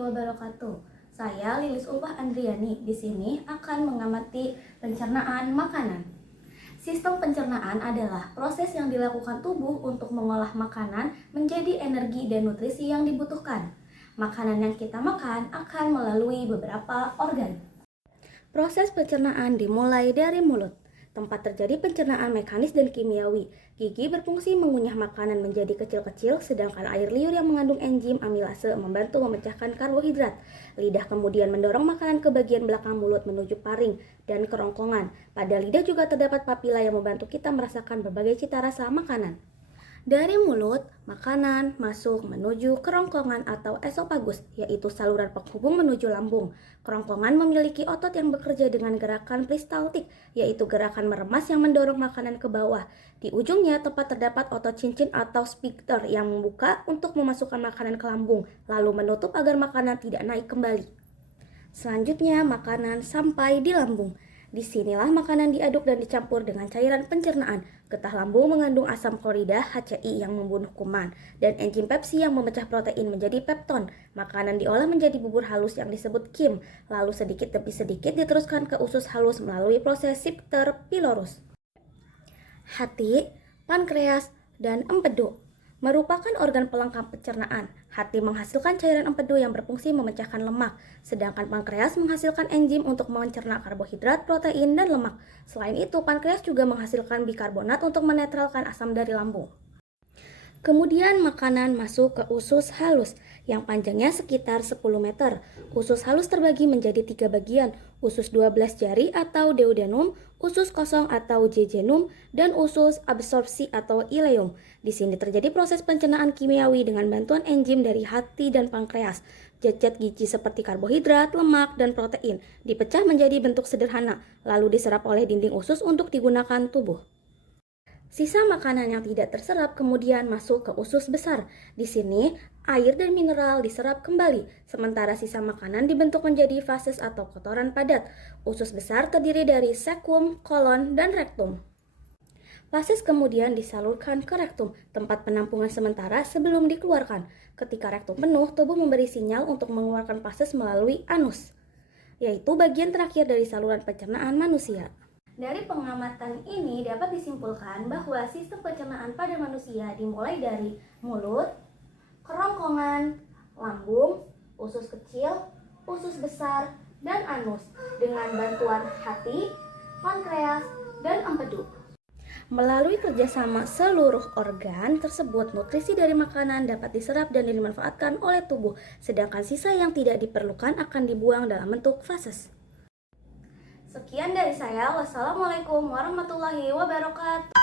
wabarakatuh. Saya Lilis Ulfah Andriani di sini akan mengamati pencernaan makanan. Sistem pencernaan adalah proses yang dilakukan tubuh untuk mengolah makanan menjadi energi dan nutrisi yang dibutuhkan. Makanan yang kita makan akan melalui beberapa organ. Proses pencernaan dimulai dari mulut. Tempat terjadi pencernaan mekanis dan kimiawi. Gigi berfungsi mengunyah makanan menjadi kecil-kecil, sedangkan air liur yang mengandung enzim amilase membantu memecahkan karbohidrat. Lidah kemudian mendorong makanan ke bagian belakang mulut menuju paring dan kerongkongan. Pada lidah juga terdapat papila yang membantu kita merasakan berbagai cita rasa makanan. Dari mulut, makanan masuk menuju kerongkongan atau esofagus, yaitu saluran penghubung menuju lambung. Kerongkongan memiliki otot yang bekerja dengan gerakan peristaltik, yaitu gerakan meremas yang mendorong makanan ke bawah. Di ujungnya tempat terdapat otot cincin atau sphincter yang membuka untuk memasukkan makanan ke lambung, lalu menutup agar makanan tidak naik kembali. Selanjutnya, makanan sampai di lambung. Disinilah makanan diaduk dan dicampur dengan cairan pencernaan. Getah lambung mengandung asam klorida HCl yang membunuh kuman dan enzim pepsi yang memecah protein menjadi pepton. Makanan diolah menjadi bubur halus yang disebut kim, lalu sedikit demi sedikit diteruskan ke usus halus melalui proses sphincter pylorus. Hati, pankreas, dan empedu merupakan organ pelengkap pencernaan. Hati menghasilkan cairan empedu yang berfungsi memecahkan lemak, sedangkan pankreas menghasilkan enzim untuk mencerna karbohidrat, protein, dan lemak. Selain itu, pankreas juga menghasilkan bikarbonat untuk menetralkan asam dari lambung. Kemudian makanan masuk ke usus halus yang panjangnya sekitar 10 meter. Usus halus terbagi menjadi 3 bagian, usus 12 jari atau duodenum, usus kosong atau jejunum, dan usus absorpsi atau ileum. Di sini terjadi proses pencernaan kimiawi dengan bantuan enzim dari hati dan pankreas. Zat-zat gizi seperti karbohidrat, lemak, dan protein dipecah menjadi bentuk sederhana, lalu diserap oleh dinding usus untuk digunakan tubuh. Sisa makanan yang tidak terserap kemudian masuk ke usus besar. Di sini, air dan mineral diserap kembali, sementara sisa makanan dibentuk menjadi fases atau kotoran padat. Usus besar terdiri dari sekum, kolon, dan rektum. Fases kemudian disalurkan ke rektum, tempat penampungan sementara sebelum dikeluarkan. Ketika rektum penuh, tubuh memberi sinyal untuk mengeluarkan fases melalui anus, yaitu bagian terakhir dari saluran pencernaan manusia. Dari pengamatan ini dapat disimpulkan bahwa sistem pencernaan pada manusia dimulai dari mulut, kerongkongan, lambung, usus kecil, usus besar, dan anus dengan bantuan hati, pankreas, dan empedu. Melalui kerjasama seluruh organ tersebut, nutrisi dari makanan dapat diserap dan dimanfaatkan oleh tubuh, sedangkan sisa yang tidak diperlukan akan dibuang dalam bentuk fases. Sekian dari saya. Wassalamualaikum warahmatullahi wabarakatuh.